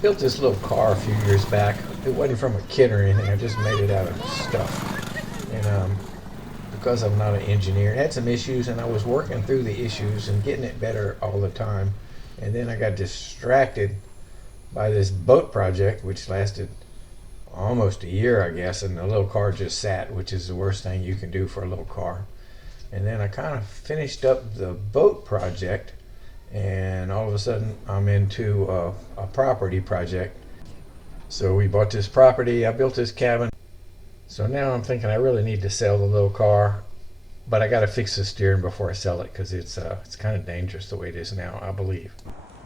built this little car a few years back. It wasn't from a kit or anything. I just made it out of stuff. And because I'm not an engineer, it had some issues, and I was working through the issues and getting it better all the time. And then I got distracted by this boat project, which lasted almost a year, I guess, and the little car just sat, which is the worst thing you can do for a little car. And then I kind of finished up the boat project, and all of a sudden I'm into a property project. So we bought this property, I built this cabin. So now I'm thinking I really need to sell the little car, but I got to fix the steering before I sell it because it's kind of dangerous the way it is now, I believe.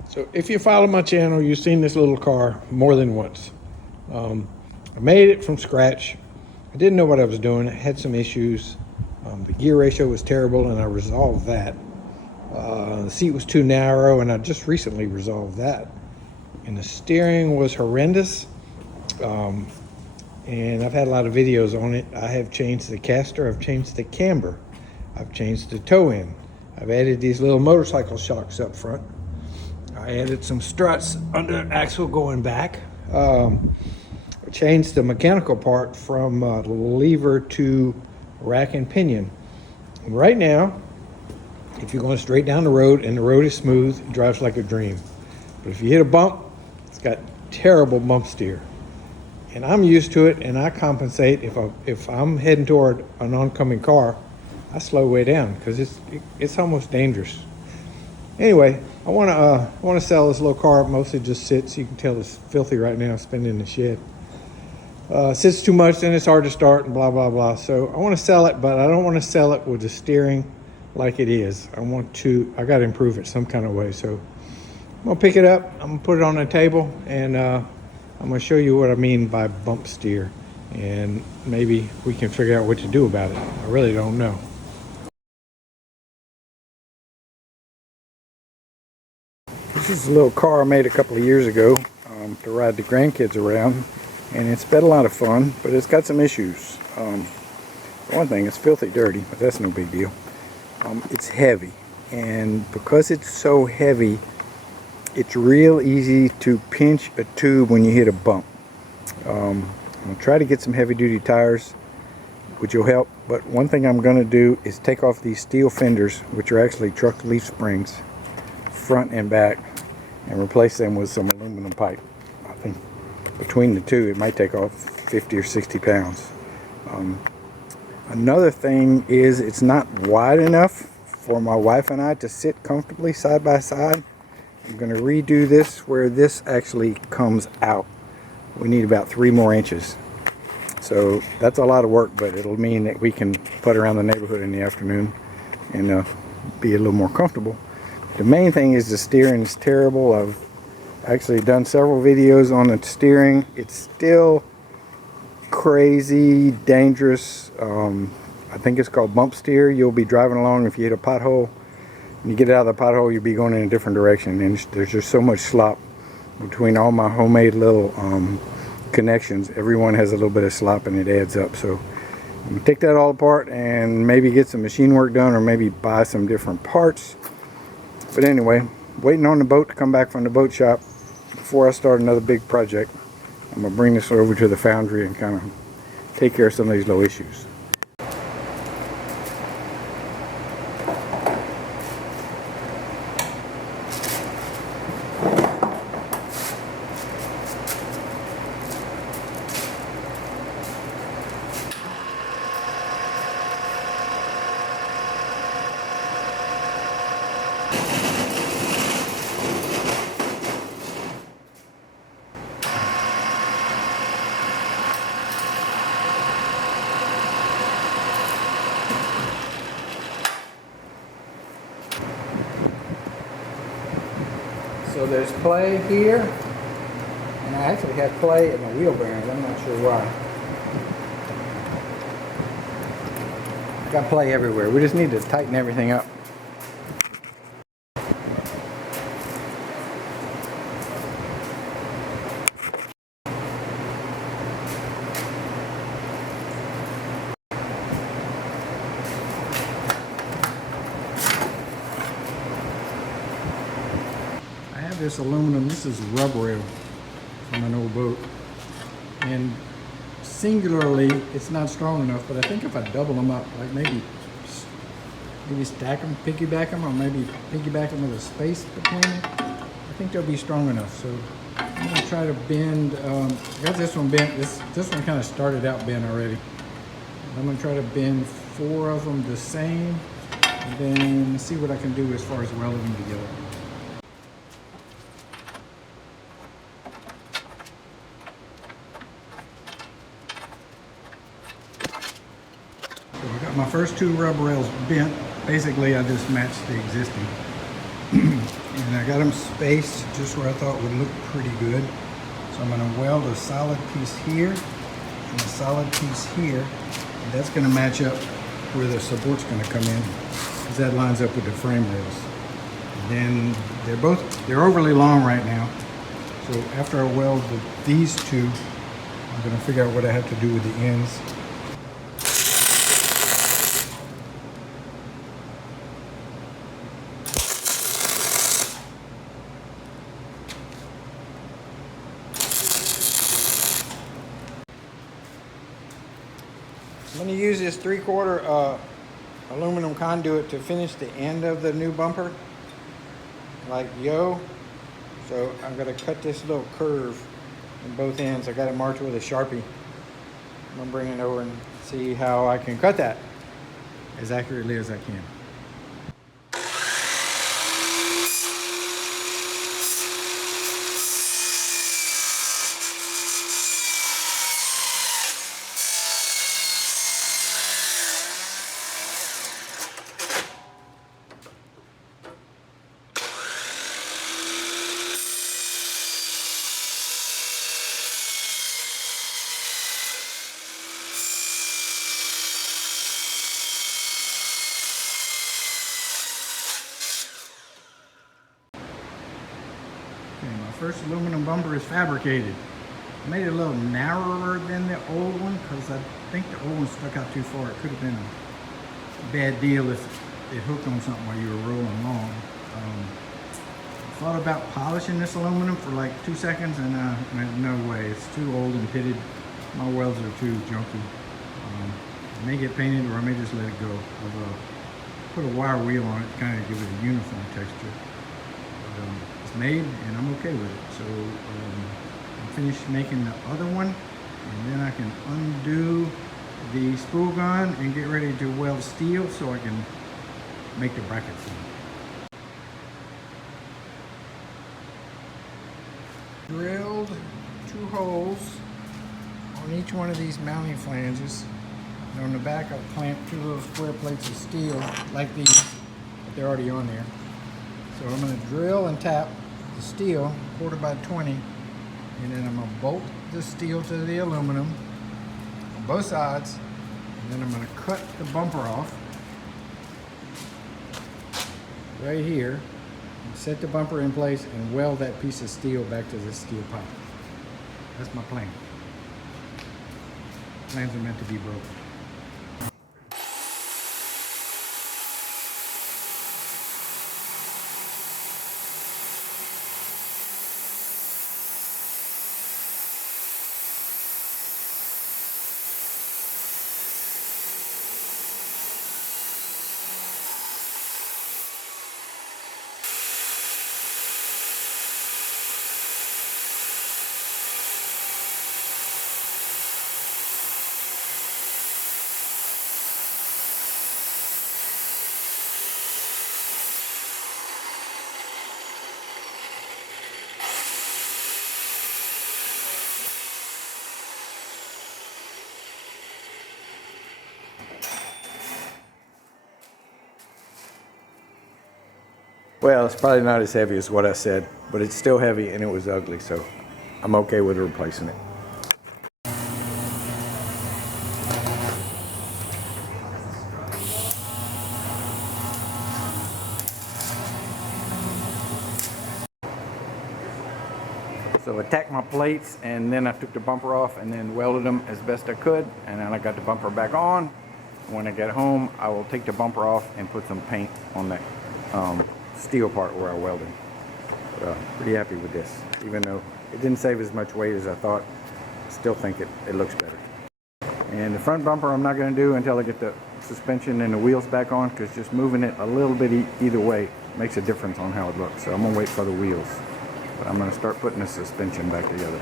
So if you follow my channel, you've seen this little car more than once. I made it from scratch. I didn't know what I was doing. I had some issues. The gear ratio was terrible, and I resolved that. The seat was too narrow, and I just recently resolved that. And the steering was horrendous. And I've had a lot of videos on it. I have changed the caster, I've changed the camber, I've changed the toe end. I've added these little motorcycle shocks up front. I added some struts under the axle going back. I changed the mechanical part from lever to rack and pinion. And right now, if you're going straight down the road and the road is smooth, it drives like a dream. But if you hit a bump, it's got terrible bump steer. And I'm used to it, and I compensate. If I'm heading toward an oncoming car, I slow way down because it's almost dangerous. Anyway, I want to sell this little car. It mostly just sits. You can tell it's filthy right now. It's been in the shed. Sits too much, then it's hard to start, and blah blah blah. So I want to sell it, but I don't want to sell it with the steering like it is. I got to improve it some kind of way. So I'm gonna pick it up. I'm gonna put it on the table, and I'm going to show you what I mean by bump steer, and maybe we can figure out what to do about it. I really don't know. This is a little car I made a couple of years ago to ride the grandkids around, and it's been a lot of fun, but it's got some issues. For one thing, it's filthy dirty, but that's no big deal. It's heavy, and because it's so heavy, it's real easy to pinch a tube when you hit a bump. I'm going to try to get some heavy-duty tires, which will help. But one thing I'm going to do is take off these steel fenders, which are actually truck leaf springs, front and back, and replace them with some aluminum pipe. I think between the two, it might take off 50 or 60 pounds. Another thing is it's not wide enough for my wife and I to sit comfortably side by side. I'm going to redo this where this actually comes out. We need about 3 more inches. So that's a lot of work, but it'll mean that we can put around the neighborhood in the afternoon and be a little more comfortable. The main thing is the steering is terrible. I've actually done several videos on the steering. It's still crazy, dangerous. I think it's called bump steer. You'll be driving along, if you hit a pothole, when you get out of the pothole, you'll be going in a different direction, and there's just so much slop between all my homemade little connections. Everyone has a little bit of slop, and it adds up. So I'm going to take that all apart and maybe get some machine work done, or maybe buy some different parts. But anyway, waiting on the boat to come back from the boat shop before I start another big project. I'm going to bring this over to the foundry and kind of take care of some of these little issues. So there's play here, and I actually have play in the wheel bearings. I'm not sure why. Got play everywhere. We just need to tighten everything up. This aluminum, this is rub rail. from an old boat. And singularly, it's not strong enough, but I think if I double them up, like maybe stack them, piggyback them, or maybe piggyback them with a space between them, I think they'll be strong enough. So I'm gonna try to bend, I got this one bent, this one kind of started out bent already. I'm gonna try to bend 4 of them the same, and then see what I can do as far as welding them together. So I got my first 2 rub rails bent. Basically, I just matched the existing. And I got them spaced just where I thought would look pretty good. So I'm gonna weld a solid piece here and a solid piece here. And that's gonna match up where the support's gonna come in, because that lines up with the frame rails. And then they're overly long right now. So after I weld these 2, I'm gonna figure out what I have to do with the ends. I'm going to use this 3/4 aluminum conduit to finish the end of the new bumper, like yo. So I'm going to cut this little curve in both ends. I got it marked with a Sharpie. I'm going to bring it over and see how I can cut that as accurately as I can. Okay, my first aluminum bumper is fabricated. I made it a little narrower than the old one because I think the old one stuck out too far. It could have been a bad deal if it hooked on something while you were rolling along. I thought about polishing this aluminum for like 2 seconds, and no way. It's too old and pitted. My welds are too junky. I may get painted, or I may just let it go. I've put a wire wheel on it to kind of give it a uniform texture. It's made, and I'm okay with it. So I'm finished making the other one, and then I can undo the spool gun and get ready to weld steel so I can make the brackets in. Drilled 2 holes on each one of these mounting flanges. And on the back I'll clamp 2 little square plates of steel like these, but they're already on there. So I'm going to drill and tap the steel 1/4 by 20, and then I'm going to bolt the steel to the aluminum on both sides, and then I'm going to cut the bumper off right here, and set the bumper in place and weld that piece of steel back to this steel pipe. That's my plan. Plans are meant to be broken. Well, it's probably not as heavy as what I said, but it's still heavy and it was ugly, so I'm okay with replacing it. So I tacked my plates, and then I took the bumper off and then welded them as best I could, and then I got the bumper back on. When I get home, I will take the bumper off and put some paint on that steel part where I welded. But, pretty happy with this, even though It didn't save as much weight as I thought. Still think it looks better. And the front bumper I'm not going to do until I get the suspension and the wheels back on, because just moving it a little bit either way makes a difference on how it looks. So I'm going to wait for the wheels. But I'm going to start putting the suspension back together.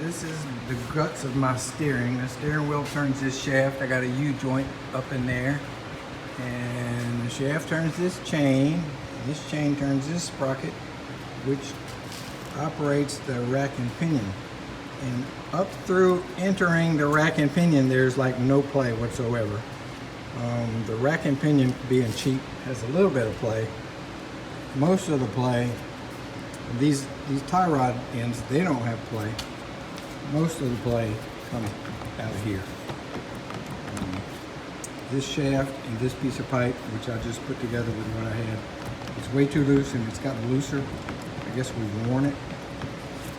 This is the guts of my steering. The steering wheel turns this shaft. I got a U-joint up in there. And the shaft turns this chain. This chain turns this sprocket, which operates the rack and pinion. And up through entering the rack and pinion, there's like no play whatsoever. The rack and pinion, being cheap, has a little bit of play. Most of the play, these tie rod ends, they don't have play. Most of the play comes out of here. This shaft and this piece of pipe, which I just put together with what I had, is way too loose, and it's gotten looser. I guess we've worn it.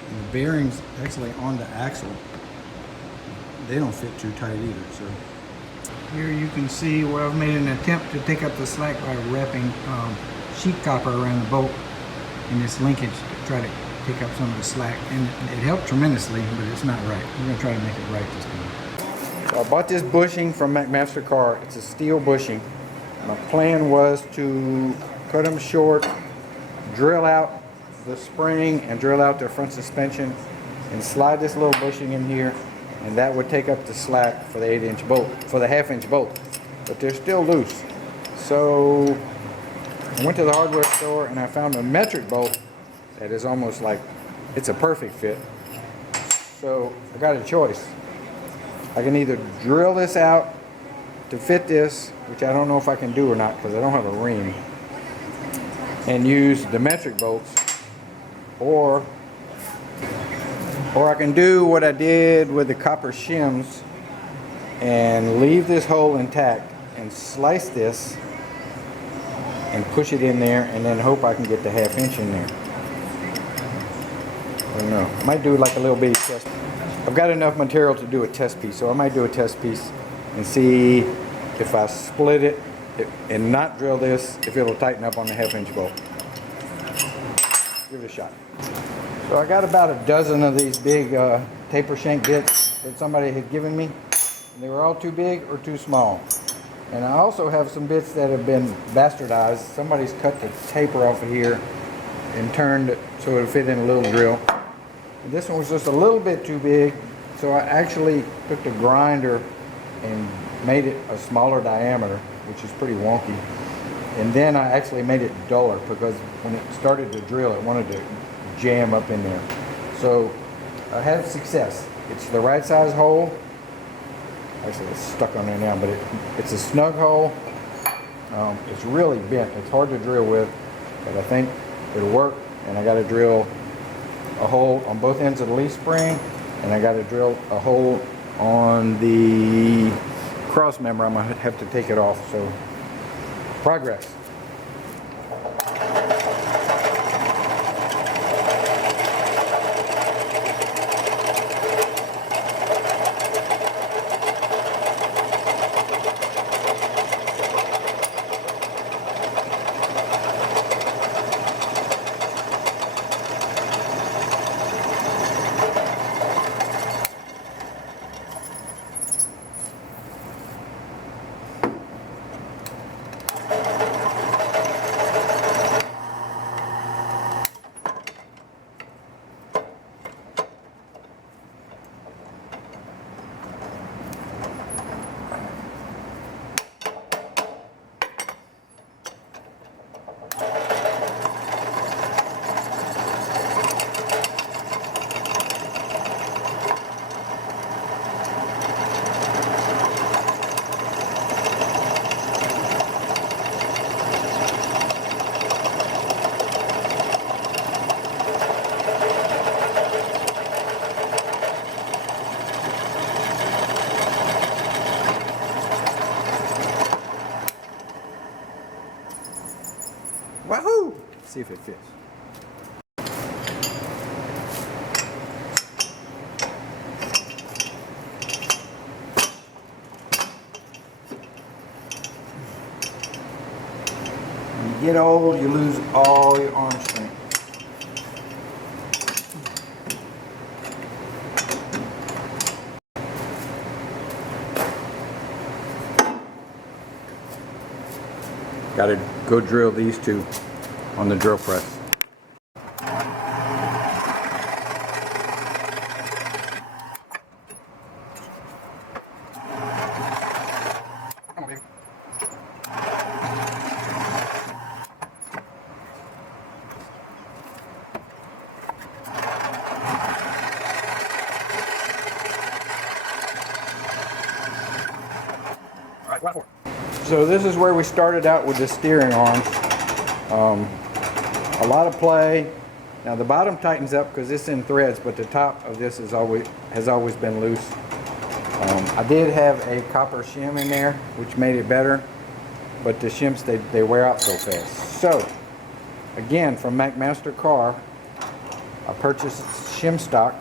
And the bearings actually on the axle, they don't fit too tight either. So here you can see where I've made an attempt to take up the slack by wrapping sheet copper around the bolt in this linkage to try to take up some of the slack, and it helped tremendously, but it's not right. We're going to try to make it right this time. So I bought this bushing from McMaster-Carr. It's a steel bushing. My plan was to cut them short, drill out the spring and drill out their front suspension and slide this little bushing in here, and that would take up the slack for the 8-inch bolt, for the half-inch bolt, but they're still loose. So I went to the hardware store and I found a metric bolt that is almost like, it's a perfect fit. So I got a choice. I can either drill this out to fit this, which I don't know if I can do or not because I don't have a ream, and use the metric bolts, or I can do what I did with the copper shims and leave this hole intact and slice this and push it in there, and then hope I can get the half-inch in there. I don't know. I might do like a little bitty test. I've got enough material to do a test piece, so I might do a test piece and see if I split it and not drill this, if it'll tighten up on the half-inch bolt. Give it a shot. So I got about a dozen of these big taper shank bits that somebody had given me. They were all too big or too small. And I also have some bits that have been bastardized. Somebody's cut the taper off of here and turned it so it'll fit in a little drill. And this one was just a little bit too big, so I actually took the grinder and made it a smaller diameter, which is pretty wonky. And then I actually made it duller because when it started to drill, it wanted to jam up in there. So I had success. It's the right size hole. Actually, it's stuck on there now, but it's a snug hole. It's really bent. It's hard to drill with, but I think it'll work. And I got to drill a hole on both ends of the leaf spring, and I got to drill a hole on the cross member. I'm gonna have to take it off. So progress. Wahoo! See if it fits. When you get old, you lose all your arm strength. Got to go drill these two on the drill press. So this is where we started out with the steering arms. A lot of play. Now the bottom tightens up because it's in threads, but the top of this has always been loose. I did have a copper shim in there, which made it better, but the shims they wear out so fast. So again, from McMaster Car, I purchased shim stock.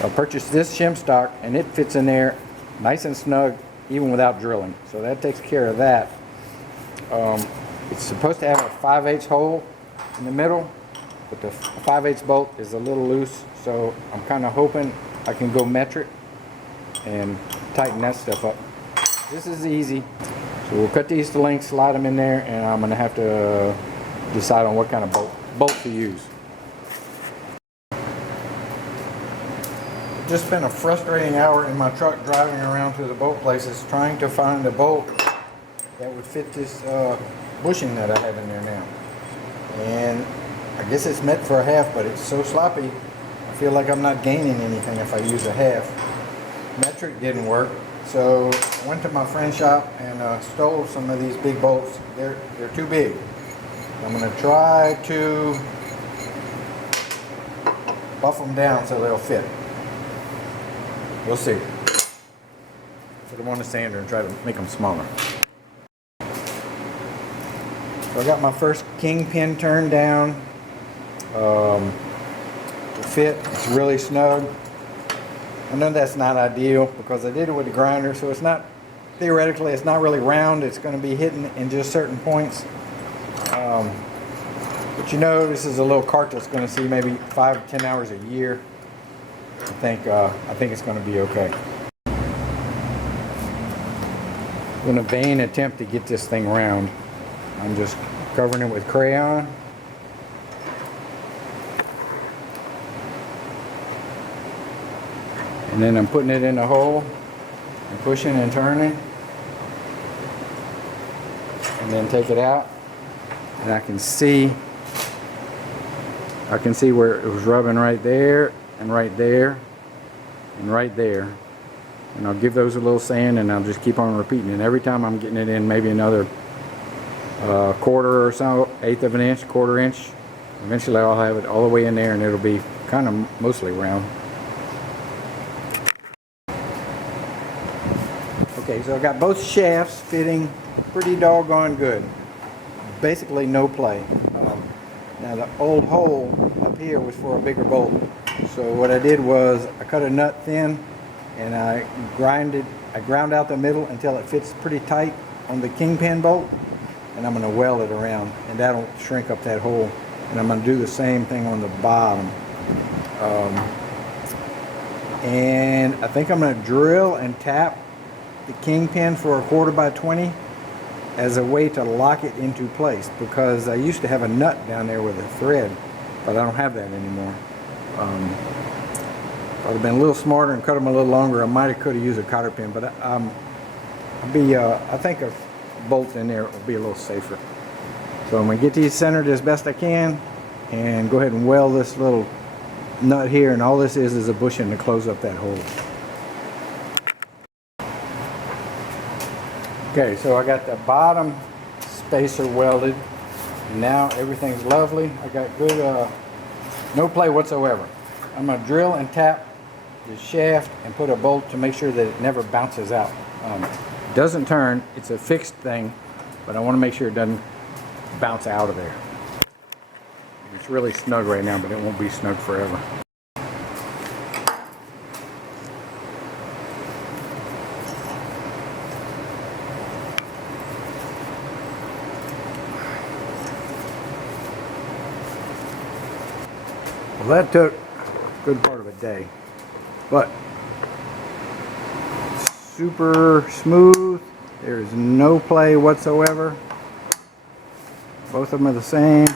I purchased this shim stock, and it fits in there nice and snug even without drilling, so that takes care of that. It's supposed to have a 5/8 hole in the middle, but the 5/8 bolt is a little loose, so I'm kind of hoping I can go metric and tighten that stuff up. This is easy. So we'll cut these to length, slide them in there, and I'm going to have to decide on what kind of bolt to use. Just spent a frustrating hour in my truck driving around to the bolt places trying to find a bolt that would fit this bushing that I have in there now. And I guess it's meant for a half, but it's so sloppy I feel like I'm not gaining anything if I use a half. Metric didn't work, so I went to my friend's shop and stole some of these big bolts. They're too big. I'm going to try to buff them down so they'll fit. We'll see. Put them on the sander and try to make them smaller. So I got my first kingpin turned down to fit. It's really snug. I know that's not ideal because I did it with the grinder, so it's not, theoretically, it's not really round. It's going to be hitting in just certain points. But you know, this is a little cart that's going to see maybe 5 to 10 hours a year. I think it's going to be okay. In a vain attempt to get this thing round, I'm just covering it with crayon. And then I'm putting it in the hole and pushing and turning. And then take it out. And I can see where it was rubbing right there, and right there, and right there. And I'll give those a little sand, and I'll just keep on repeating it. Every time I'm getting it in maybe another quarter or so, 1/8 of an inch, 1/4 inch. Eventually I'll have it all the way in there, and it'll be kind of mostly round. Okay, so I got both shafts fitting pretty doggone good. Basically no play. Now the old hole up here was for a bigger bolt. So what I did was I cut a nut thin and I ground out the middle until it fits pretty tight on the kingpin bolt, and I'm going to weld it around, and that'll shrink up that hole. And I'm going to do the same thing on the bottom. And I think I'm going to drill and tap the kingpin for a 1/4 by 20 as a way to lock it into place, because I used to have a nut down there with a thread, but I don't have that anymore. If I'd have been a little smarter and cut them a little longer, I could have used a cotter pin, but I think a bolt in there will be a little safer. So I'm going to get these centered as best I can and go ahead and weld this little nut here, and all this is a bushing to close up that hole. Okay, so I got the bottom spacer welded. Now everything's lovely. I got good, no play whatsoever. I'm going to drill and tap the shaft and put a bolt to make sure that it never bounces out. It doesn't turn, it's a fixed thing, but I want to make sure it doesn't bounce out of there. It's really snug right now, but it won't be snug forever. Well, that took a good part of a day, but super smooth. There's no play whatsoever. Both of them are the same.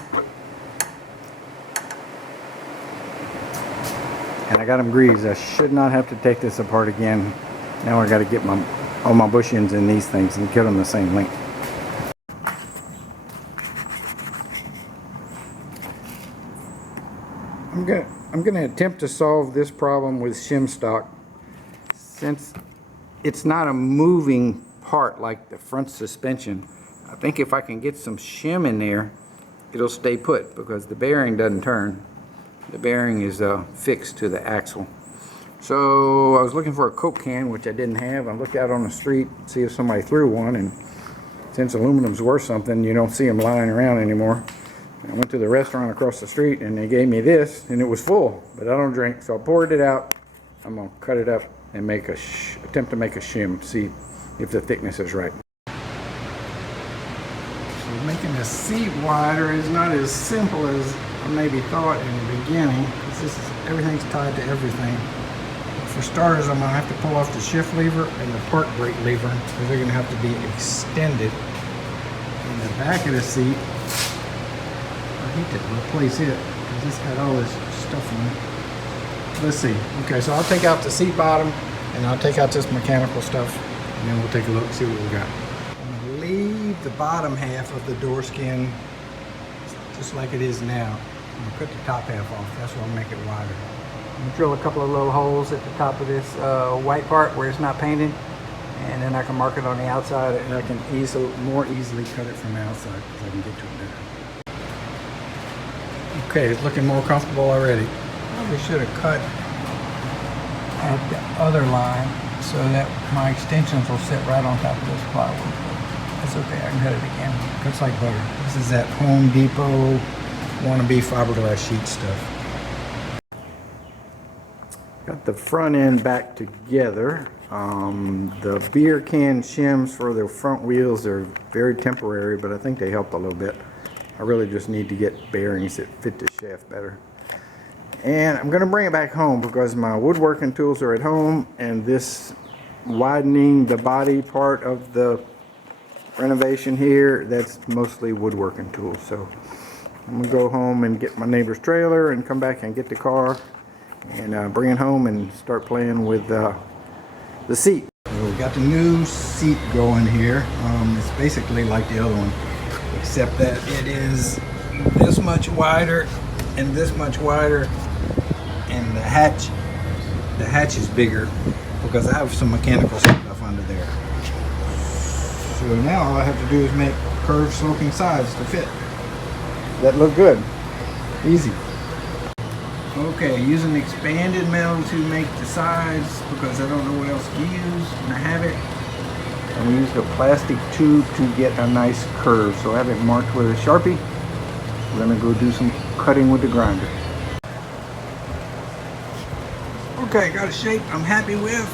And I got them greased. I should not have to take this apart again. Now I got to get all my bushings in these things and get them the same length. I'm gonna attempt to solve this problem with shim stock. Since it's not a moving part like the front suspension, I think if I can get some shim in there, it'll stay put because the bearing doesn't turn. The bearing is fixed to the axle. So I was looking for a Coke can, which I didn't have. I looked out on the street, see if somebody threw one, and since aluminum's worth something, you don't see them lying around anymore. I went to the restaurant across the street and they gave me this, and it was full, but I don't drink, so I poured it out. I'm gonna cut it up and make attempt to make a shim, see if the thickness is right. So making the seat wider is not as simple as I maybe thought in the beginning, because everything's tied to everything. For starters, I'm gonna have to pull off the shift lever and the park brake lever, because they're gonna have to be extended. In the back of the seat, I need to replace it because it's got all this stuff on it. Let's see. Okay, so I'll take out the seat bottom and I'll take out this mechanical stuff, and then we'll take a look and see what we got. I'm gonna leave the bottom half of the door skin just like it is now. I'm gonna cut the top half off. That's what I'll make it wider. I'm gonna drill a couple of little holes at the top of this white part where it's not painted, and then I can mark it on the outside, and I can more easily cut it from the outside because I can get to it better. Okay, it's looking more comfortable already. Probably should have cut at the other line so that my extensions will sit right on top of this plywood. That's okay, I can cut it again. Cuts like butter. This is that Home Depot wannabe fiberglass sheet stuff. Got the front end back together. The beer can shims for the front wheels are very temporary, but I think they help a little bit. I really just need to get bearings that fit the shaft better. And I'm going to bring it back home because my woodworking tools are at home, and this widening the body part of the renovation here, that's mostly woodworking tools. So I'm going to go home and get my neighbor's trailer and come back and get the car and bring it home and start playing with the seat. So we got the new seat going here. It's basically like the other one, except that it is this much wider and this much wider, and the hatch is bigger because I have some mechanical stuff under there. So now all I have to do is make curved sloping sides to fit. That look good. Easy. Okay, using expanded metal to make the sides because I don't know what else to use, and I have it. And we used a plastic tube to get a nice curve. So I have it marked with a Sharpie. We're gonna go do some cutting with the grinder. Okay, got a shape I'm happy with.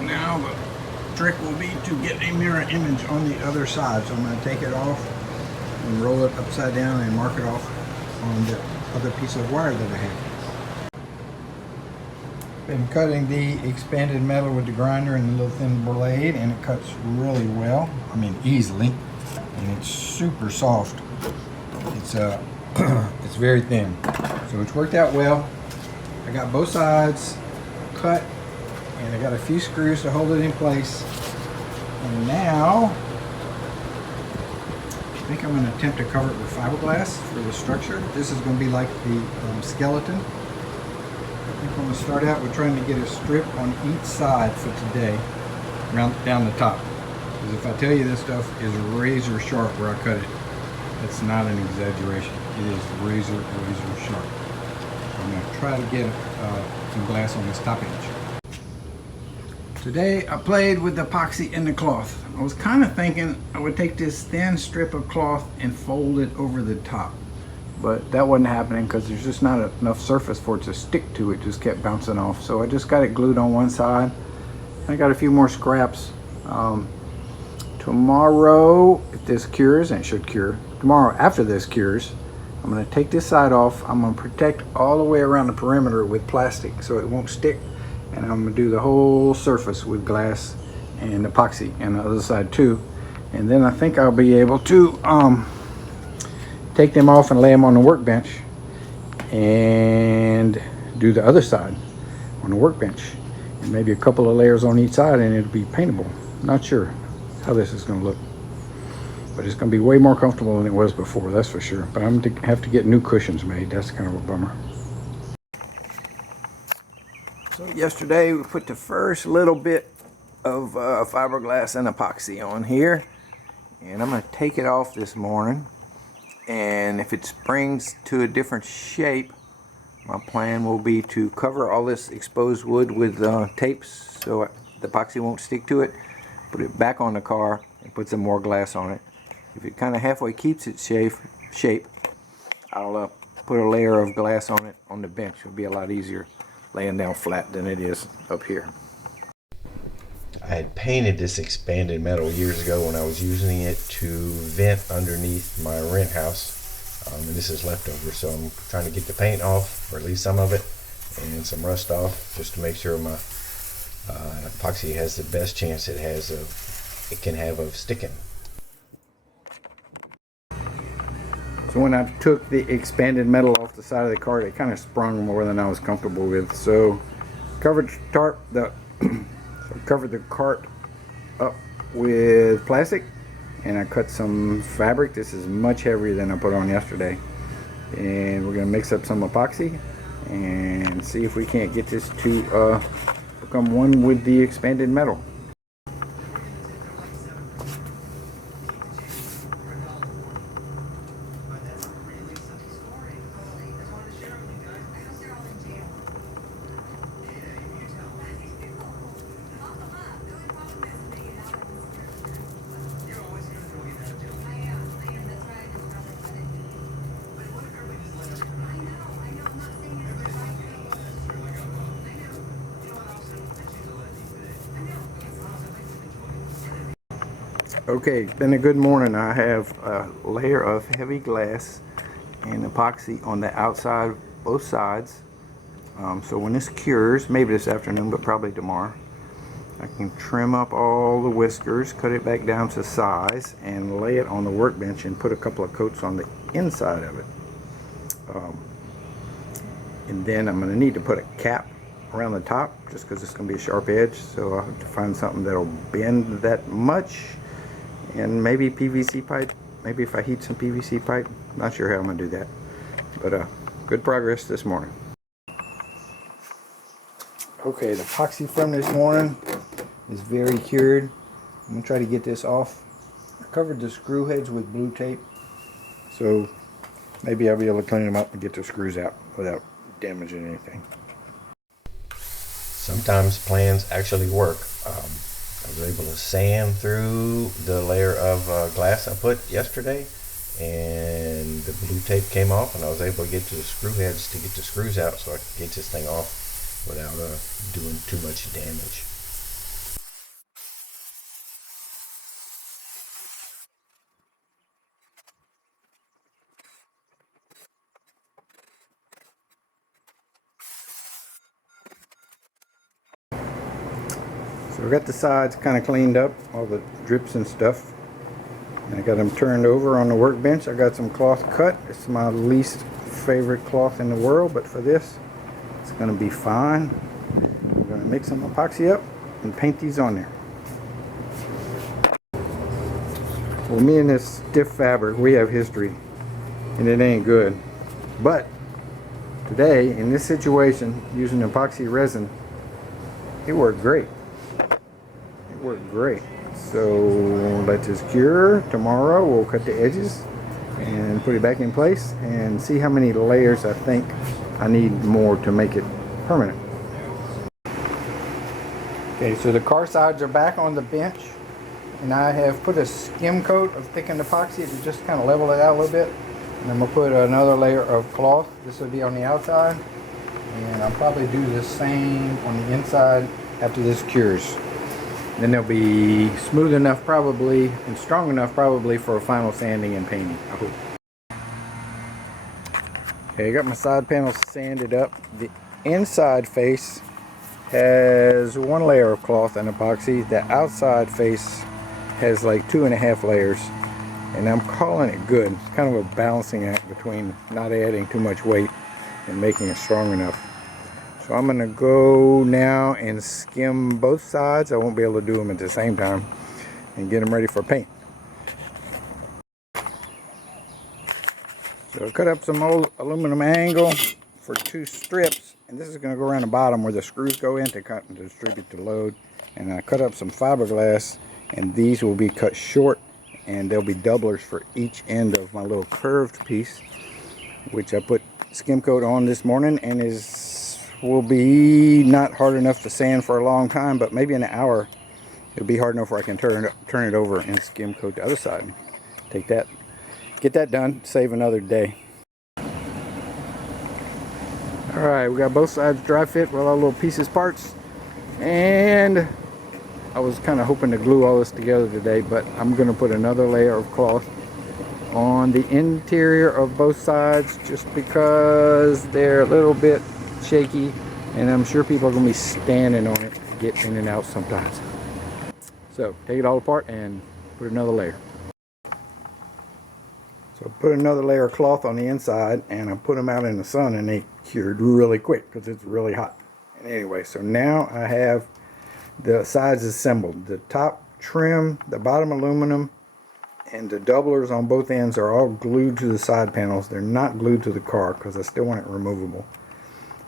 Now the trick will be to get a mirror image on the other side. So I'm gonna take it off and roll it upside down and mark it off on the other piece of wire that I have. Been cutting the expanded metal with the grinder and the little thin blade, and it cuts really well. I mean, easily, and it's super soft. It's it's very thin, so it's worked out well. I got both sides cut, and I got a few screws to hold it in place. And now I think I'm going to attempt to cover it with fiberglass for the structure. This is going to be like the skeleton. I think I'm going to start out with trying to get a strip on each side for today, down the top. Because if I tell you this stuff is razor sharp where I cut it, that's not an exaggeration. It is razor sharp. I'm going to try to get some glass on this top edge. Today I played with the epoxy in the cloth. I was kind of thinking I would take this thin strip of cloth and fold it over the top. But that wasn't happening because there's just not enough surface for it to stick to. It just kept bouncing off. So I just got it glued on one side. I got a few more scraps. Tomorrow, if this cures, and it should cure, tomorrow after this cures, I'm going to take this side off. I'm going to protect all the way around the perimeter with plastic so it won't stick. And I'm going to do the whole surface with glass and epoxy on the other side too. And then I think I'll be able to take them off and lay them on the workbench and do the other side on the workbench, and maybe a couple of layers on each side, and it'll be paintable. Not sure how this is going to look, but it's going to be way more comfortable than it was before, that's for sure. But I'm going to have to get new cushions made. That's kind of a bummer. So yesterday we put the first little bit of fiberglass and epoxy on here, and I'm going to take it off this morning, and if it springs to a different shape, my plan will be to cover all this exposed wood with tapes so the epoxy won't stick to it, put it back on the car and put some more glass on it. If it kind of halfway keeps its shape, I'll put a layer of glass on it on the bench. It'll be a lot easier laying down flat than it is up here. I had painted this expanded metal years ago when I was using it to vent underneath my rent house. And this is leftover, so I'm trying to get the paint off, or at least some of it, and some rust off, just to make sure my epoxy has the best chance it can have of sticking. So when I took the expanded metal off the side of the cart, it kind of sprung more than I was comfortable with. So covered the cart up with plastic, and I cut some fabric. This is much heavier than I put on yesterday, and we're gonna mix up some epoxy and see if we can't get this to become one with the expanded metal. Okay, been a good morning. I have a layer of heavy glass and epoxy on the outside, both sides. So when this cures, maybe this afternoon, but probably tomorrow, I can trim up all the whiskers, cut it back down to size, and lay it on the workbench and put a couple of coats on the inside of it. And then I'm going to need to put a cap around the top, just because it's going to be a sharp edge, so I'll have to find something that'll bend that much. And maybe PVC pipe, maybe if I heat some PVC pipe. Not sure how I'm gonna do that, but good progress this morning. Okay, the epoxy from this morning is very cured. I'm gonna try to get this off. I covered the screw heads with blue tape, so maybe I'll be able to clean them up and get the screws out without damaging anything. Sometimes plans actually work. I was able to sand through the layer of glass I put yesterday, and the blue tape came off, and I was able to get to the screw heads to get the screws out so I could get this thing off without doing too much damage. So I got the sides kind of cleaned up, all the drips and stuff. And I got them turned over on the workbench. I got some cloth cut. It's my least favorite cloth in the world, but for this, it's going to be fine. We're going to mix some epoxy up and paint these on there. Well, me and this stiff fabric, we have history, and it ain't good. But today, in this situation, using epoxy resin, it worked great. It worked great. So let this cure. Tomorrow we'll cut the edges and put it back in place and see how many layers I think I need more to make it permanent. Okay, so the car sides are back on the bench, and I have put a skim coat of thickened epoxy to just kind of level it out a little bit. And I'm going to put another layer of cloth. This will be on the outside, and I'll probably do the same on the inside after this cures. Then they'll be smooth enough probably, and strong enough probably, for a final sanding and painting, I hope. Okay, I got my side panels sanded up. The inside face has has one layer of cloth and epoxy. The outside face has like 2.5 layers, and I'm calling it good. It's kind of a balancing act between not adding too much weight and making it strong enough. So I'm gonna go now and skim both sides. I won't be able to do them at the same time, and get them ready for paint. So I cut up some old aluminum angle for 2 strips, and this is going to go around the bottom where the screws go in to cut and distribute the load. And I cut up some fiberglass, and these will be cut short, and there'll be doublers for each end of my little curved piece, which I put skim coat on this morning, and will be not hard enough to sand for a long time, but maybe in an hour it'll be hard enough where I can turn it over and skim coat the other side. Take that. Get that done, save another day. Alright, we got both sides dry fit with all little pieces parts, and I was kind of hoping to glue all this together today, but I'm going to put another layer of cloth on the interior of both sides just because they're a little bit shaky, and I'm sure people are going to be standing on it to get in and out sometimes. So take it all apart and put another layer. So I put another layer of cloth on the inside, and I put them out in the sun, and they cured really quick because it's really hot. And anyway, so now I have the sides assembled. The top trim, the bottom aluminum, and the doublers on both ends are all glued to the side panels. They're not glued to the car because I still want it removable.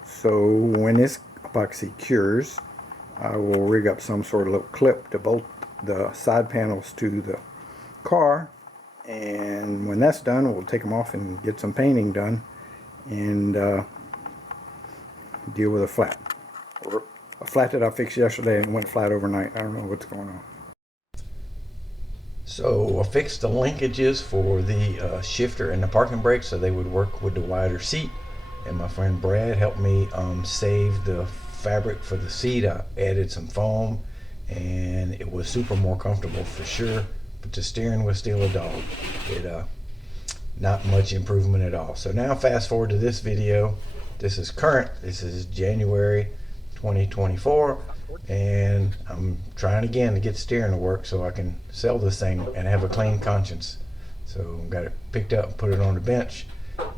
So when this epoxy cures, I will rig up some sort of little clip to bolt the side panels to the car. And when that's done, we'll take them off and get some painting done, and deal with a flat. Or a flat that I fixed yesterday and went flat overnight. I don't know what's going on. So I fixed the linkages for the shifter and the parking brake so they would work with the wider seat. And my friend Brad helped me save the fabric for the seat. I added some foam, and it was super more comfortable for sure. But the steering was still a dog. Not much improvement at all. So now fast forward to this video. This is current. This is January 2024, and I'm trying again to get the steering to work so I can sell this thing and have a clean conscience. So got it picked up, put it on the bench,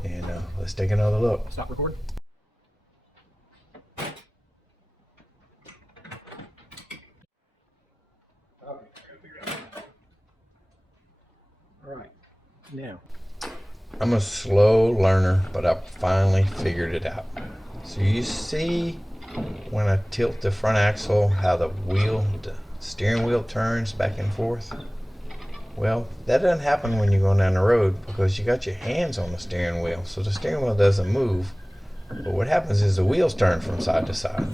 and let's take another look. Stop recording. Alright, now I'm a slow learner, but I finally figured it out. So you see when I tilt the front axle how the steering wheel turns back and forth? Well, that doesn't happen when you're going down the road because you got your hands on the steering wheel, so the steering wheel doesn't move. But what happens is the wheels turn from side to side.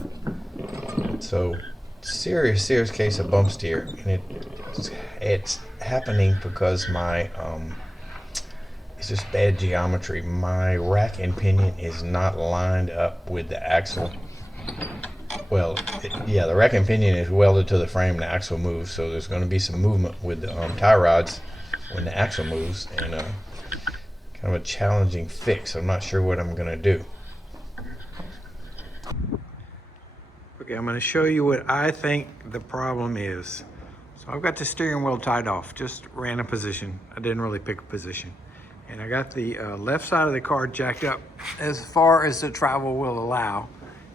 So serious case of bump steer, and it's happening because my it's just bad geometry. My rack and pinion is not lined up with the axle. Well, yeah, the rack and pinion is welded to the frame, the axle moves, so there's going to be some movement with the tie rods when the axle moves, and kind of a challenging fix. I'm not sure what I'm going to do. Okay, I'm going to show you what I think the problem is. So I've got the steering wheel tied off, just ran a position. I didn't really pick a position. And I got the left side of the car jacked up as far as the travel will allow.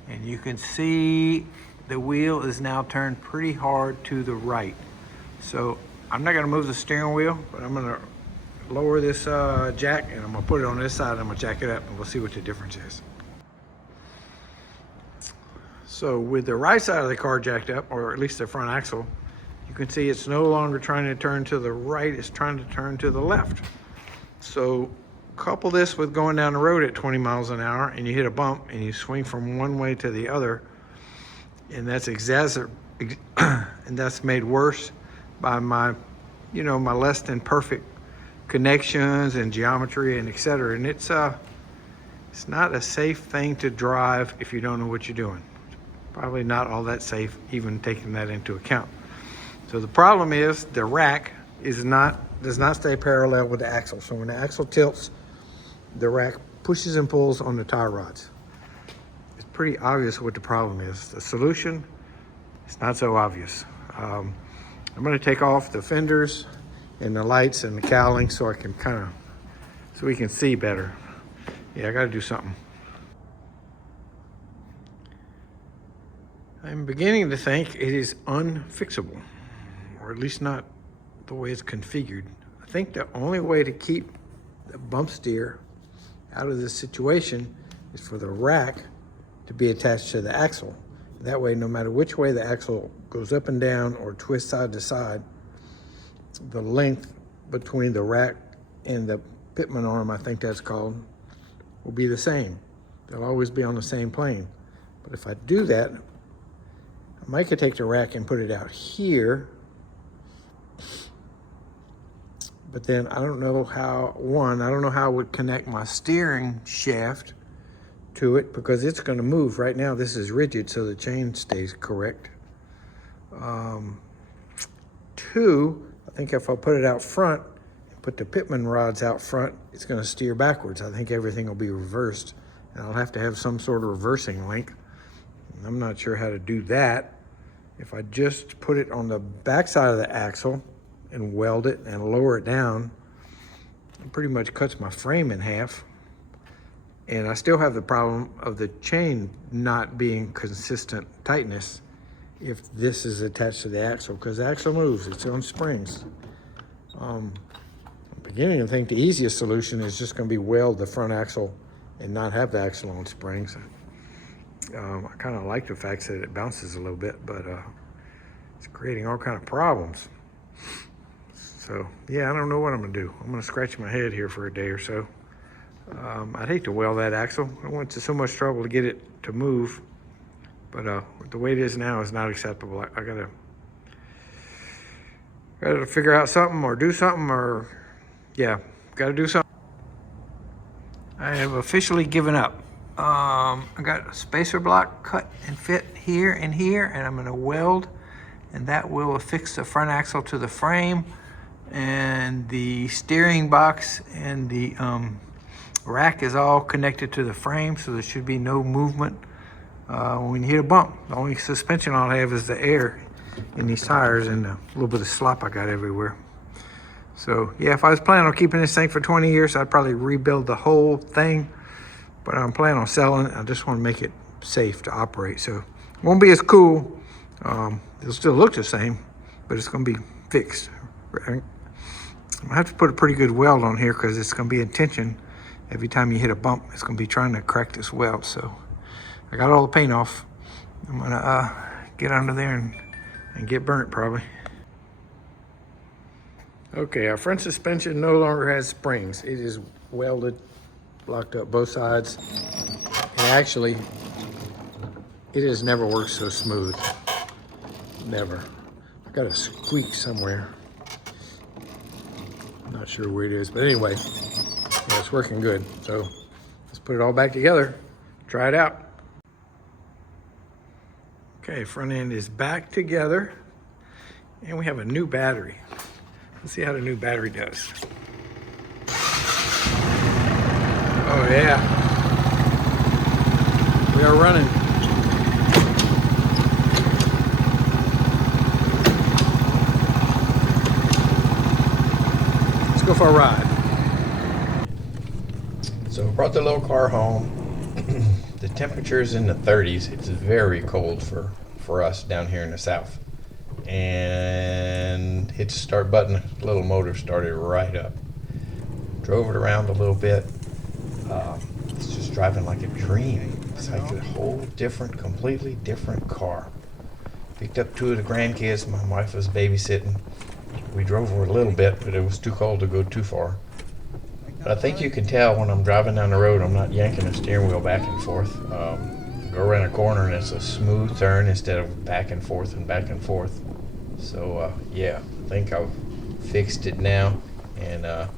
And you can see the wheel is now turned pretty hard to the right. So I'm not gonna move the steering wheel, but I'm gonna lower this jack, and I'm gonna put it on this side, and I'm gonna jack it up, and we'll see what the difference is. So with the right side of the car jacked up, or at least the front axle, you can see it's no longer trying to turn to the right, it's trying to turn to the left. So couple this with going down the road at 20 miles an hour, and you hit a bump and you swing from one way to the other, and that's and that's made worse by my my less than perfect connections and geometry and etc. And it's not a safe thing to drive if you don't know what you're doing. Probably not all that safe, even taking that into account. So the problem is the rack does not stay parallel with the axle. So when the axle tilts, the rack pushes and pulls on the tie rods. It's pretty obvious what the problem is. The solution it's not so obvious. I'm going to take off the fenders and the lights and the cowling so I can so we can see better. Yeah, I got to do something. I'm beginning to think it is unfixable, or at least not the way it's configured. I think the only way to keep the bump steer out of this situation is for the rack to be attached to the axle. That way, no matter which way the axle goes up and down or twists side to side, the length between the rack and the pitman arm, I think that's called, will be the same. They'll always be on the same plane. But if I do that, I might could take the rack and put it out here. But then I don't know how, I don't know how I would connect my steering shaft to it because it's going to move. Right now this is rigid so the chain stays correct. Two, I think if I put it out front and put the pitman rods out front, it's going to steer backwards. I think everything will be reversed and I'll have to have some sort of reversing link. I'm not sure how to do that. If I just put it on the back side of the axle and weld it and lower it down, it pretty much cuts my frame in half. And I still have the problem of the chain not being consistent tightness if this is attached to the axle, because the axle moves, it's on springs. I'm beginning to think the easiest solution is just going to be weld the front axle and not have the axle on springs. I kind of like the fact that it bounces a little bit, but it's creating all kind of problems. So yeah, I don't know what I'm gonna do. I'm gonna scratch my head here for a day or so. I'd hate to weld that axle. I went to so much trouble to get it to move, but the way it is now is not acceptable. I gotta figure out something or do something, or yeah, gotta do something. I have officially given up. I got a spacer block cut and fit here and here, and I'm gonna weld, and that will affix the front axle to the frame, and the steering box and the rack is all connected to the frame, so there should be no movement when you hit a bump. The only suspension I'll have is the air in these tires and a little bit of slop I got everywhere. So yeah, if I was planning on keeping this thing for 20 years, I'd probably rebuild the whole thing. But I'm planning on selling it. I just want to make it safe to operate. So it won't be as cool. It'll still look the same, but it's going to be fixed. Right? I have to put a pretty good weld on here because it's going to be in tension. Every time you hit a bump, it's going to be trying to crack this weld. So I got all the paint off. I'm going to get under there and get burnt probably. Okay, our front suspension no longer has springs. It is welded, locked up both sides. And actually, it has never worked so smooth. Never. I got a squeak somewhere. Not sure where it is, but anyway, yeah, it's working good. So let's put it all back together, try it out. Okay, front end is back together, and we have a new battery. Let's see how the new battery does. Oh yeah, we are running. Let's go for a ride. So I brought the little car home. The temperature's in the 30s. It's very cold for us down here in the south. And hit the start button, the little motor started right up. Drove it around a little bit. It's just driving like a dream. It's like a whole different, completely different car. Picked up two of the grandkids. My wife was babysitting. We drove over a little bit, but it was too cold to go too far. But I think you can tell when I'm driving down the road, I'm not yanking the steering wheel back and forth. Go around a corner and it's a smooth turn instead of back and forth and back and forth. So yeah, I think I've fixed it now, and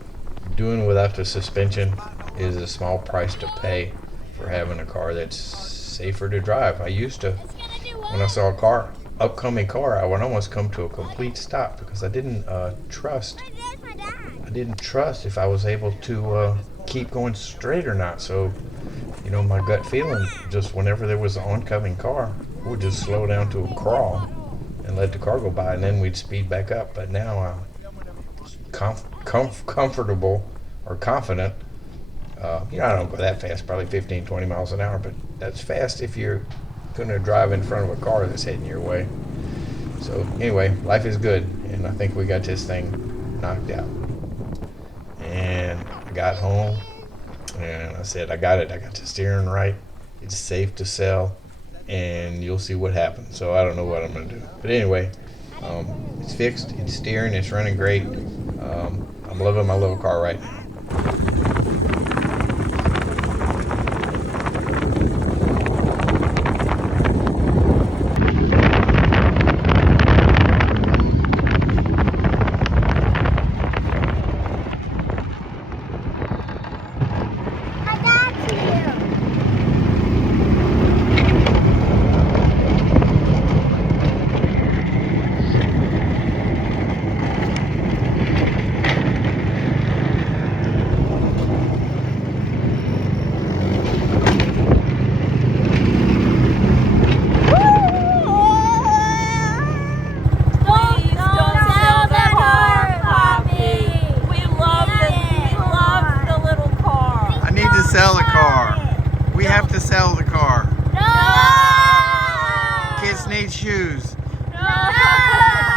doing without the suspension is a small price to pay for having a car that's safer to drive. I used to, when I saw a upcoming car, I would almost come to a complete stop because I didn't trust if I was able to keep going straight or not. So, my gut feeling, just whenever there was an oncoming car, would just slow down to a crawl. and let the car go by, and then we'd speed back up. But now I'm comfortable or confident. I don't go that fast, probably 15, 20 miles an hour, but that's fast if you're going to drive in front of a car that's heading your way. So anyway, life is good, and I think we got this thing knocked out. And I got home, and I said, I got it. I got the steering right. It's safe to sell, and you'll see what happens. So I don't know what I'm going to do. But anyway, it's fixed. It's steering. It's running great. I'm loving my little car right now. Sell the car. We have to sell the car. No! Kids need shoes. No!